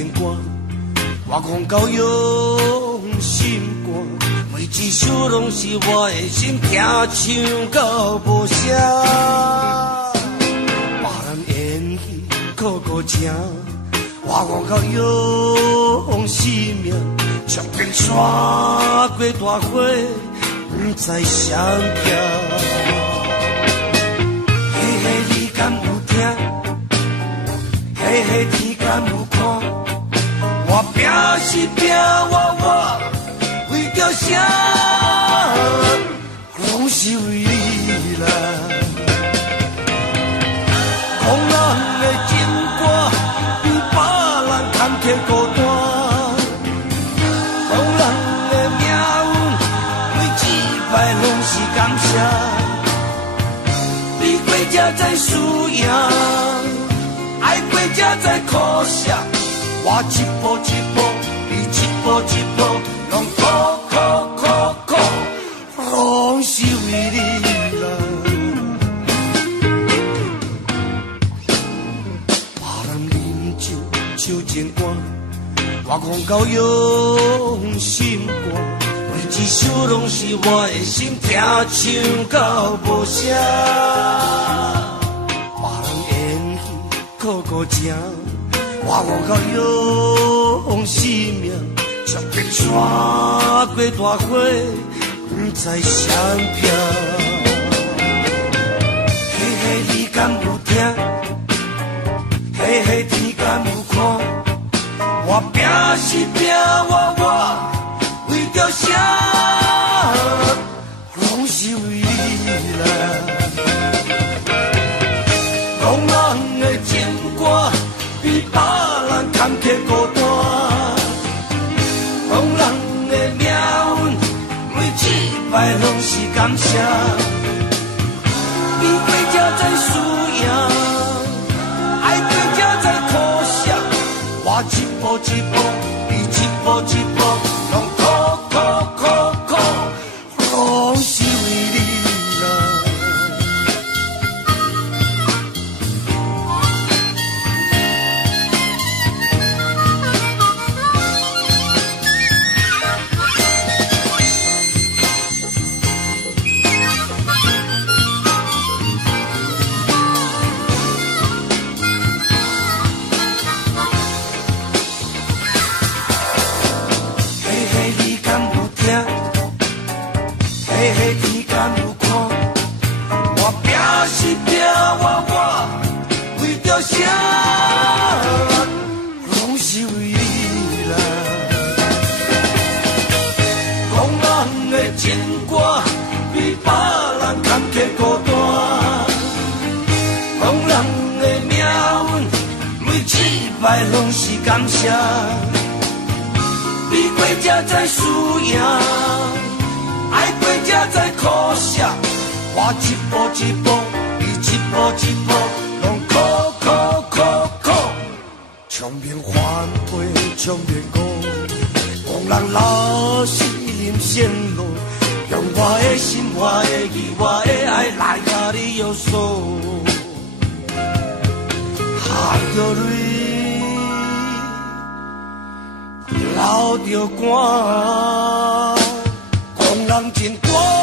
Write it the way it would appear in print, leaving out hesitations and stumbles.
情歌，我讲到用心肝，每一首拢是我的心，听唱到无声。别人演戏个个正，我讲到用生命，从边山过大火，不知谁行。嘿嘿，你敢有听？嘿嘿，天敢有看？我拼是拼我为着啥？拢是为你啦。讲咱的情歌比别人坎坷孤单，讲咱的命运每一摆拢是感谢，比过才知输赢，爱过才知苦涩。我一步一步，你一步一步，拢苦，拢是为你啦。别人饮酒唱情歌，我讲到用心肝，每一首拢是我的心，听唱到无声。别人演戏个个正。我讲到用生命，从边山过大火，不知谁拼。嘿嘿，你敢有听？嘿嘿，天敢有看？我拼是拼我为着啥？拢是为你啦。讲咱的情歌比别人坎坷孤单，讲人的命运每一摆拢是感谢，比过才知输赢，爱过才知苦涩。我一步一步，你一步一步，拢苦，拢是为你啦。嘿嘿，天敢有看？我拼是拼我为着啥？拢是为你啦。讲咱的情歌比别人坎坷孤单，讲人的命运每一摆拢是感谢，比过才知输赢。爱过才知苦涩，我一步一步，你一步一步，拢苦，从面反背，从面讲，讲人老是饮仙露，用我的心，我的意，我的爱来甲你约束，含着泪，流着汗。人情歌。